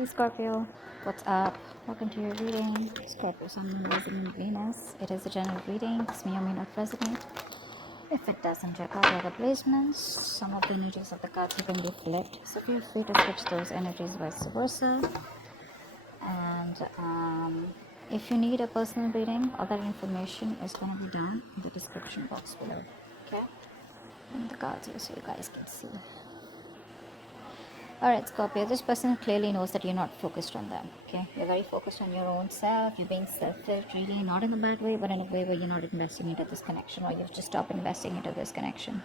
Hey Scorpio, what's up? Welcome to your reading. Scorpio, Sun, Moon, Rising, and Venus. It is a general reading. This may or may not resonate. If it doesn't, check out the other placements. Some of the energies of the cards have been flipped, so feel free to switch those energies vice versa. And if you need a personal reading, all that information is going to be down in the description box below. Okay? And the cards here so you guys can see. Alright, Scorpio, this person clearly knows that you're not focused on them. Okay? You're very focused on your own self. You're being selfish, really, not in a bad way, but in a way where you're not investing into this connection, or you've just stopped investing into this connection.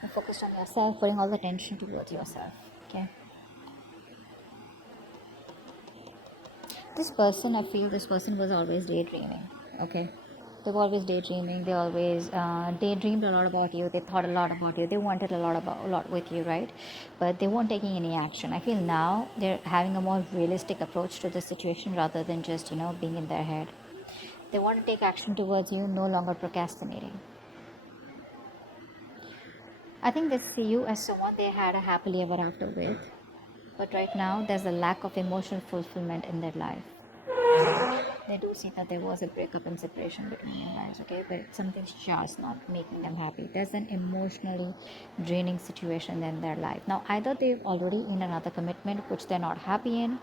You're focused on yourself, putting all the attention towards yourself. Okay? This person, I feel this person was always daydreaming. Okay? They were always daydreaming. They always daydreamed a lot about you. They thought a lot about you. They wanted a lot with you, right? But they weren't taking any action. I feel now they're having a more realistic approach to the situation rather than just being in their head. They want to take action towards you, no longer procrastinating. I think they see you as someone they had a happily ever after with, but right now there's a lack of emotional fulfillment in their life. They do see that there was a breakup and separation between you guys, okay? But something's just not making them happy. There's an emotionally draining situation in their life. Now, either they're already in another commitment which they're not happy in,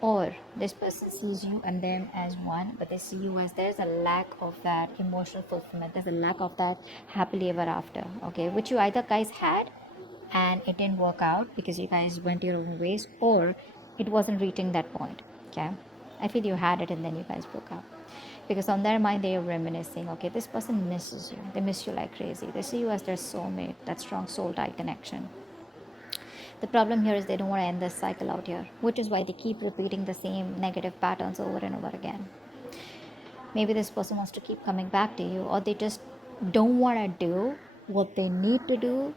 or this person sees you and them as one, but they see you as there's a lack of that emotional fulfillment. There's a lack of that happily ever after, okay? Which you either guys had and it didn't work out because you guys went your own ways, or it wasn't reaching that point, okay? I feel you had it and then you guys broke up. Because on their mind, they are reminiscing, okay, this person misses you. They miss you like crazy. They see you as their soulmate, that strong soul tie connection. The problem here is they don't want to end this cycle out here, which is why they keep repeating the same negative patterns over and over again. Maybe this person wants to keep coming back to you, or they just don't want to do what they need to do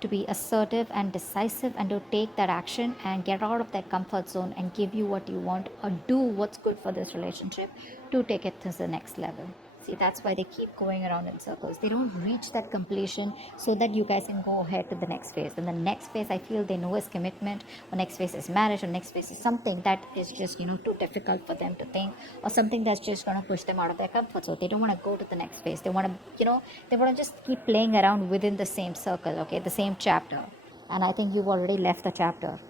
to be assertive and decisive and to take that action and get out of that comfort zone and give you what you want or do what's good for this relationship to take it to the next level. See, that's why they keep going around in circles. They don't reach that completion so that you guys can go ahead to the next phase. And the next phase, I feel they know is commitment, or next phase is marriage, or next phase is something that is just, too difficult for them to think, or something that's just going to push them out of their comfort zone. They don't want to go to the next phase. They want to, they want to just keep playing around within the same circle, okay, the same chapter. And I think you've already left the chapter.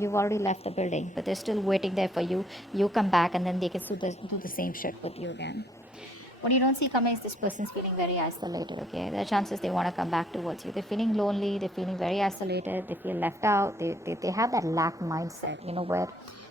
You've already left the building, but they're still waiting there for you. You come back, and then they can do the same shit with you again. What you don't see coming is this person's feeling very isolated, okay? There are chances they want to come back towards you. They're feeling lonely, they're feeling very isolated, they feel left out, they have that lack mindset, where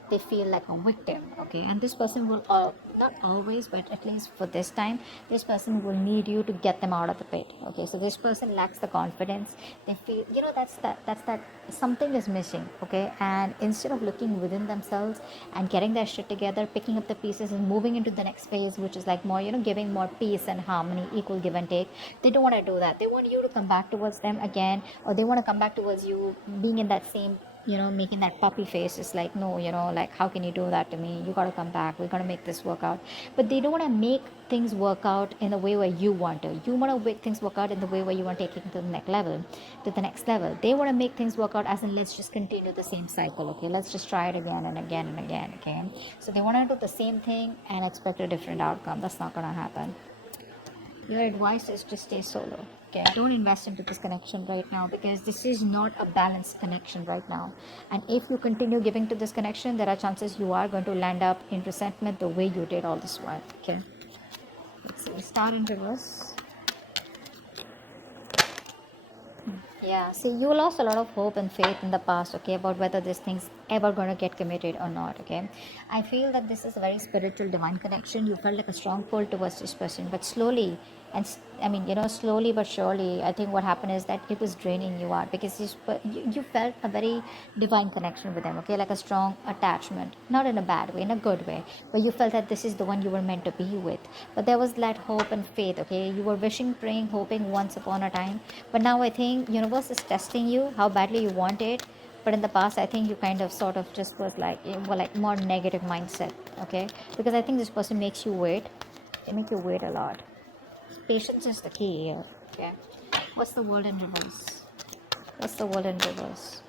they feel like a victim, okay? And this person will, not always, but at least for this time, this person will need you to get them out of the pit, okay? So this person lacks the confidence. They feel, that's that something is missing, okay? And instead of looking within themselves and getting their shit together, picking up the pieces and moving into the next phase, which is like more, giving more peace and harmony, equal give and take, they don't want to do that. They want you to come back towards them again, or they want to come back towards you being in that same, making that puppy face. It's like, no, like, how can you do that to me? You got to come back. We're going to make this work out. But they don't want to make things work out in the way where you want to. You want to make things work out in the way where you want to take it to the next level. They want to make things work out as in, let's just continue the same cycle, okay? Let's just try it again and again and again, okay? So they want to do the same thing and expect a different outcome. That's not going to happen. Your advice is to stay solo, okay? Don't invest into this connection right now, because this is not a balanced connection right now. And if you continue giving to this connection, there are chances you are going to land up in resentment the way you did all this while, okay? Let's see, Star in reverse. Yeah, see, you lost a lot of hope and faith in the past, okay, about whether this thing's ever going to get committed or not, okay? I feel that this is a very spiritual, divine connection. You felt like a strong pull towards this person, but slowly, slowly but surely, I think what happened is that it was draining you out, because you felt a very divine connection with them, okay, like a strong attachment, not in a bad way, in a good way, but you felt that this is the one you were meant to be with. But there was that hope and faith, okay? You were wishing, praying, hoping once upon a time, but now I think universe is testing you how badly you want it. But in the past, I think you kind of sort of just was like, like more negative mindset, okay? Because I think this person makes you wait. They make you wait a lot. Patience is the key here, okay? What's the world in reverse? What's the world in reverse?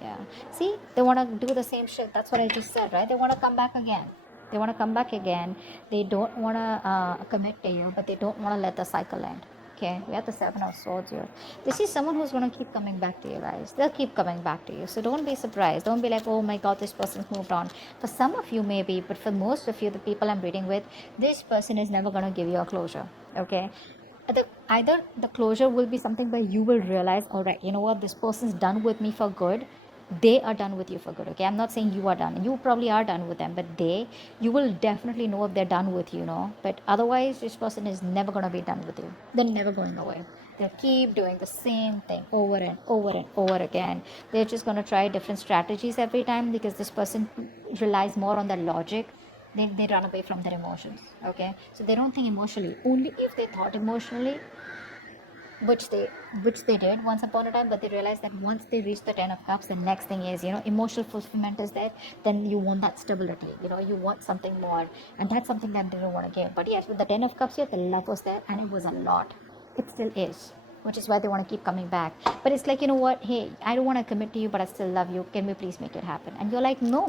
Yeah. See, they want to do the same shit. That's what I just said, right? They want to come back again. They want to come back again. They don't want to commit to you, but they don't want to let the cycle end. Okay, we have the Seven of Swords here. This is someone who's going to keep coming back to you, guys. They'll keep coming back to you. So don't be surprised. Don't be like, oh my God, this person's moved on. For some of you, maybe, but for most of you, the people I'm reading with, this person is never going to give you a closure. Okay, either the closure will be something where you will realize, all right, you know what, this person's done with me for good. They are done with you for good. Okay, I'm not saying you are done. You probably are done with them, but you will definitely know if they're done with you, but otherwise this person is never going to be done with you. They're never going away. They'll keep doing the same thing over and over and over again. They're just going to try different strategies every time, because this person relies more on the logic. They run away from their emotions. Okay, so they don't think emotionally. Only if they thought emotionally, which they did once upon a time, but they realized that once they reach the 10 of cups, the next thing is, emotional fulfillment is there. Then you want that stability, you want something more, and that's something that they don't want to give. But yes, with the 10 of cups here, the love was there, and it was a lot. It still is, which is why they want to keep coming back. But it's like, you know what, hey, I don't want to commit to you, but I still love you. Can we please make it happen? And you're like, no,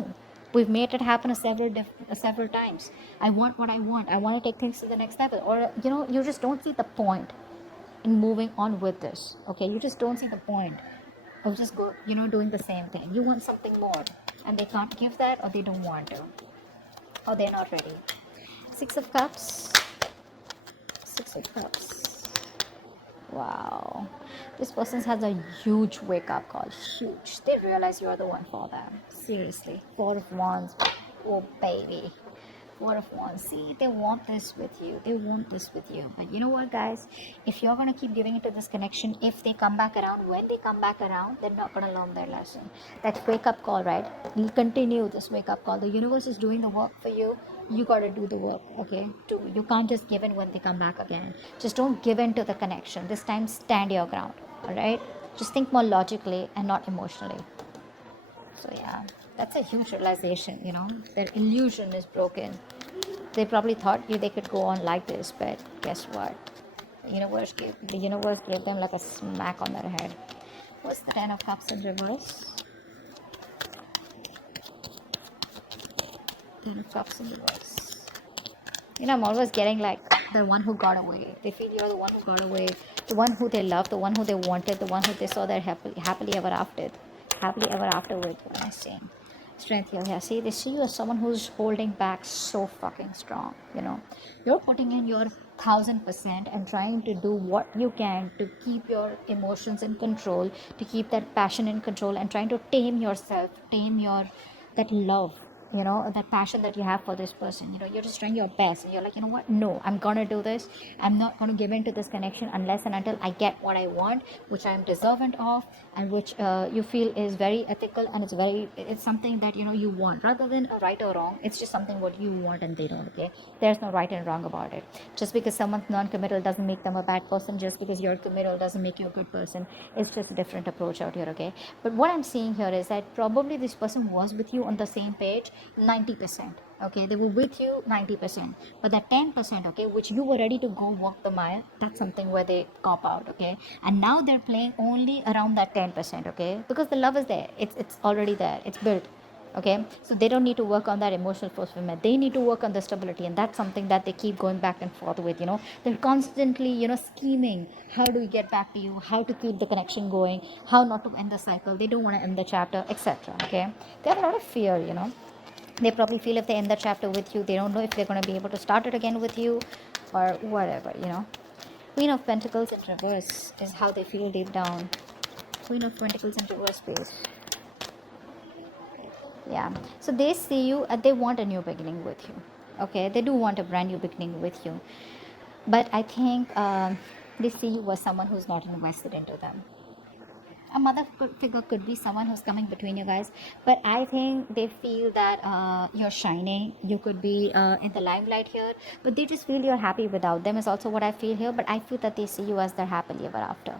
we've made it happen several times. I want what I want. I want to take things to the next level. Or you just don't see the point in moving on with this. Okay, you just don't see the point of just doing the same thing. You want something more, and they can't give that, or they don't want to, or they're not ready. 6 of cups. 6 of cups. Wow, this person has a huge wake up call. Huge. They realize you're the one for them. Seriously. 4 of wands. Oh baby. 4 of wands. See, they want this with you. They want this with you. But you know what, guys? If you're going to keep giving into this connection, if they come back around, when they come back around, they're not going to learn their lesson. That wake up call, right? You continue this wake up call. The universe is doing the work for you. You got to do the work, okay? Too. You can't just give in when they come back again. Just don't give in to the connection. This time, stand your ground, all right? Just think more logically and not emotionally. So yeah, that's a huge realization, their illusion is broken. They probably thought they could go on like this, but guess what? The universe gave them like a smack on their head. What's the 10 of cups in reverse? 10 of cups in reverse. I'm always getting like the one who got away. They feel you're the one who got away, the one who they loved, the one who they wanted, the one who they saw their happily ever after with. What am I saying? Strength here. Yeah, see, they see you as someone who's holding back so fucking strong. You're putting in your 1000% and trying to do what you can to keep your emotions in control, to keep that passion in control, and trying to tame yourself, tame your that love, that passion that you have for this person. You're just trying your best, and you're like, you know what, no, I'm gonna do this. I'm not gonna give in to this connection unless and until I get what I want, which I'm deserving of, and which you feel is very ethical, and it's something that you want, rather than a right or wrong. It's just something what you want, and they don't. Okay, there's no right and wrong about it. Just because someone's non-committal doesn't make them a bad person. Just because you're committal doesn't make you a good person. It's just a different approach out here. Okay, but what I'm seeing here is that probably this person was with you on the same page 90%. Okay, they were with you 90%, but that 10%, okay, which you were ready to go walk the mile, that's something where they cop out. Okay, and now they're playing only around that 10%. Okay, because the love is there. It's already there. It's built. Okay, so they don't need to work on that emotional fulfillment. They need to work on the stability, and that's something that they keep going back and forth with. They're constantly scheming, how do we get back to you, how to keep the connection going, how not to end the cycle. They don't want to end the chapter, etc. Okay, they have a lot of fear. They probably feel if they end the chapter with you, they don't know if they're going to be able to start it again with you, or whatever. Queen of Pentacles in reverse is how they feel deep down. Queen of Pentacles in reverse, please. Yeah, so they see you, they want a new beginning with you. Okay, they do want a brand new beginning with you, but I think they see you as someone who's not invested into them. A mother figure could be someone who's coming between you guys, but I think they feel that you're shining. You could be in the limelight here, but they just feel you're happy without them is also what I feel here. But I feel that they see you as their happily ever after.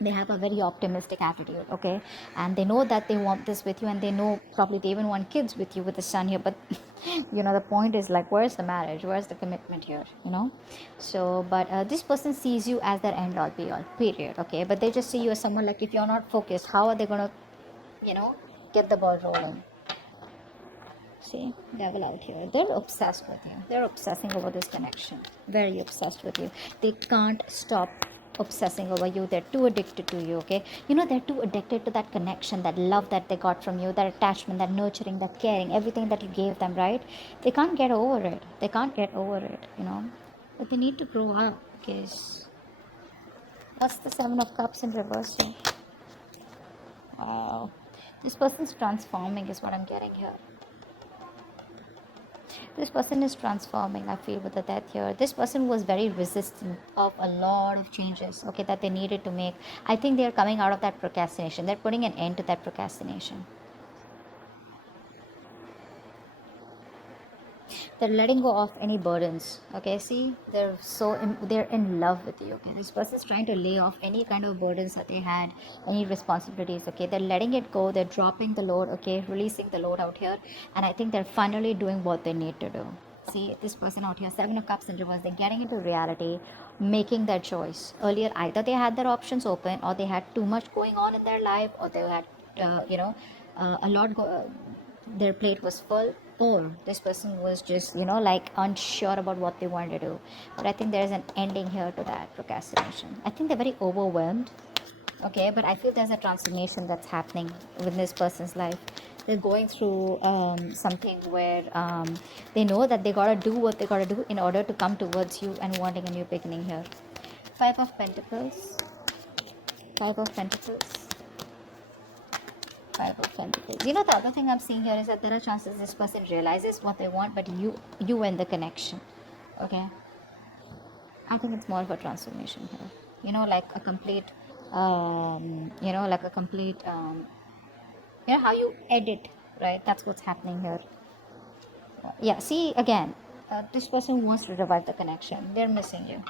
they have a very optimistic attitude, okay, and they know that they want this with you, and they know probably they even want kids with you, with the son here, but the point is like, where's the marriage, where's the commitment here, so but this person sees you as their end all be all, period, okay, but they just see you as someone like, if you're not focused, how are they gonna you know get the ball rolling? See, devil out here. They're obsessed with you. They're obsessing over this connection. Very obsessed with you. They can't stop obsessing over you. They're too addicted to you, okay? They're too addicted to that connection, that love that they got from you, that attachment, that nurturing, that caring, everything that you gave them, right? They can't get over it. They can't get over it. But they need to grow up, because what's the Seven of Cups in reverse here? Wow. This person's transforming is what I'm getting here. This person is transforming, I feel, with the death here. This person was very resistant of a lot of changes, okay, that they needed to make. I think they're coming out of that procrastination. They're putting an end to that procrastination. They're letting go of any burdens, okay? See, they're in love with you, okay? This person is trying to lay off any kind of burdens that they had, any responsibilities, okay? They're letting it go. They're dropping the load, okay? Releasing the load out here, and I think they're finally doing what they need to do. See, this person out here, Seven of Cups in reverse, they're getting into reality, making their choice. Earlier, either they had their options open, or they had too much going on in their life, or they had a lot their plate was full, or this person was just like unsure about what they wanted to do. But I think there's an ending here to that procrastination. I think they're very overwhelmed, okay, but I feel there's a transformation that's happening within this person's life. They're going through something where they know that they gotta do what they gotta do in order to come towards you and wanting a new beginning here. Five of Pentacles. Five of Pentacles. Five of Pentacles. The other thing I'm seeing here is that there are chances this person realizes what they want, but you end the connection. Okay. I think it's more of a transformation here. Like a complete, how you edit, right? That's what's happening here. Yeah. See, again, this person wants to revive the connection. They're missing you.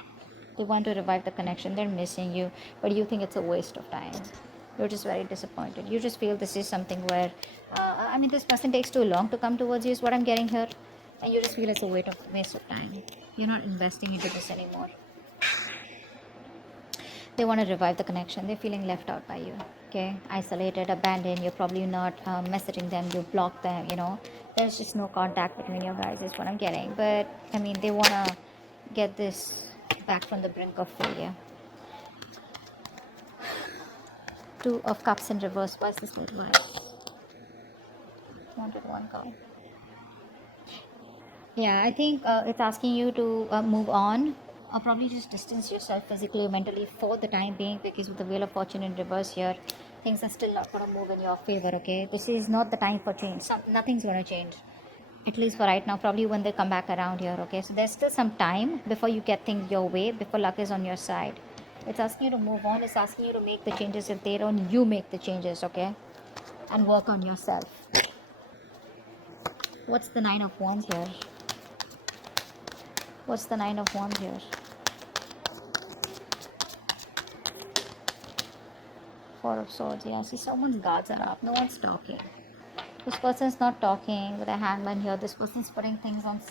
They want to revive the connection. They're missing you, but you think it's a waste of time. You're just very disappointed. You just feel this is something where, this person takes too long to come towards you is what I'm getting here. And you just feel it's a waste of time. You're not investing into this anymore. They want to revive the connection. They're feeling left out by you. Okay? Isolated, abandoned. You're probably not messaging them. You block them, There's just no contact between you guys is what I'm getting. But, they want to get this back from the brink of failure. Two of Cups in reverse. Why is this advice? Wanted one card. Yeah, I think it's asking you to move on, or probably just distance yourself physically or mentally for the time being, because with the Wheel of Fortune in reverse here, things are still not going to move in your favor, okay? This is not the time for change. Nothing's going to change, at least for right now. Probably when they come back around here, okay? So there's still some time before you get things your way, before luck is on your side. It's asking you to move on. It's asking you to make the changes. If they don't, you make the changes, okay? And work on yourself. What's the Nine of Wands here? What's the Nine of Wands here? Four of Swords. Yeah, see, someone's guards are up. No one's talking. This person's not talking with a hangman here. This person's putting things on...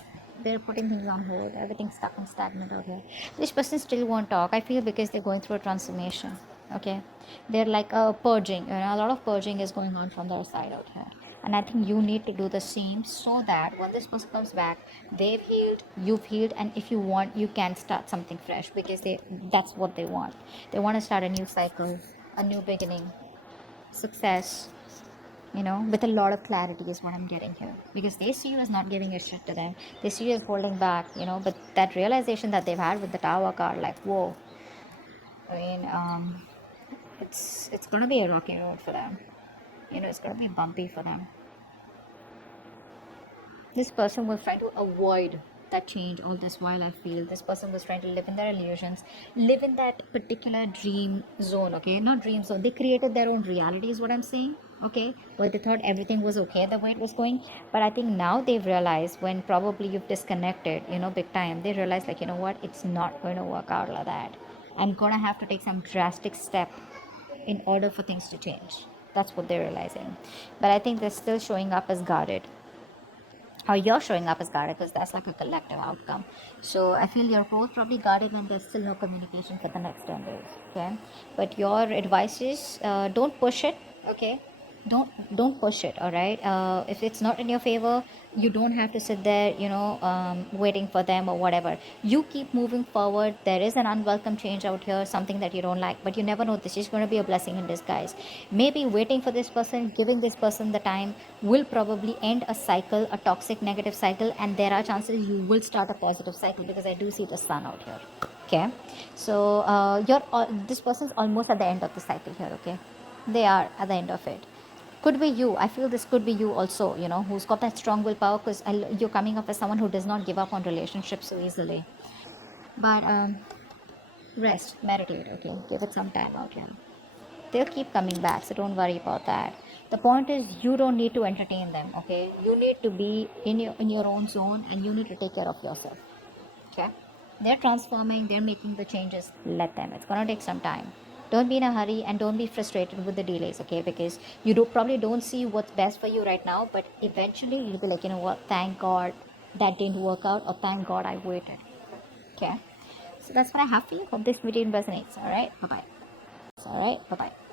They're putting things on hold. Everything's stuck and stagnant out here. This person still won't talk, I feel, because they're going through a transformation. Okay, they're like purging. A lot of purging is going on from their side out here, and I think you need to do the same, so that when this person comes back, they've healed, you've healed, and if you want, you can start something fresh, because that's what they want. They want to start a new cycle, a new beginning, success, with a lot of clarity is what I'm getting here, because they see you as not giving your shit to them. They see you as holding back, but that realization that they've had with the Tower card, like, whoa, it's gonna be a rocky road for them. It's gonna be bumpy for them. This person was trying to avoid that change all this while. I feel this person was trying to live in their illusions, live in that particular dream zone, okay? Not dream zone. They created their own reality is what I'm saying, okay? But they thought everything was okay the way it was going. But I think now they've realized, when probably you've disconnected, big time, they realize, like, what? It's not going to work out like that. I'm gonna have to take some drastic step in order for things to change. That's what they're realizing. But I think they're still showing up as guarded, or you're showing up as guarded, because that's like a collective outcome. So I feel you're both probably guarded when there's still no communication for the next 10 days. Okay, but your advice is, don't push it. Okay, don't push it. All right, if it's not in your favor, you don't have to sit there, waiting for them or whatever. You keep moving forward. There is an unwelcome change out here, something that you don't like, but you never know, this is going to be a blessing in disguise. Maybe waiting for this person, giving this person the time, will probably end a cycle, a toxic negative cycle, and there are chances you will start a positive cycle, because I do see the sun out here. Okay, so this person's almost at the end of the cycle here. Okay, they are at the end of it. Could be you. I feel this could be you also, who's got that strong willpower, because you're coming up as someone who does not give up on relationships so easily. But rest, meditate. Okay, give it some time out. Yeah, they'll keep coming back, so don't worry about that. The point is, you don't need to entertain them. Okay, you need to be in your own zone, and you need to take care of yourself. Okay, they're transforming, they're making the changes. Let them. It's gonna take some time. Don't be in a hurry, and don't be frustrated with the delays. Okay, because you probably don't see what's best for you right now, but eventually you'll be like, you know what, thank God that didn't work out, or thank God I waited. Okay, so that's what I have for you. Hope this video resonates. All right, bye bye. All right, bye bye.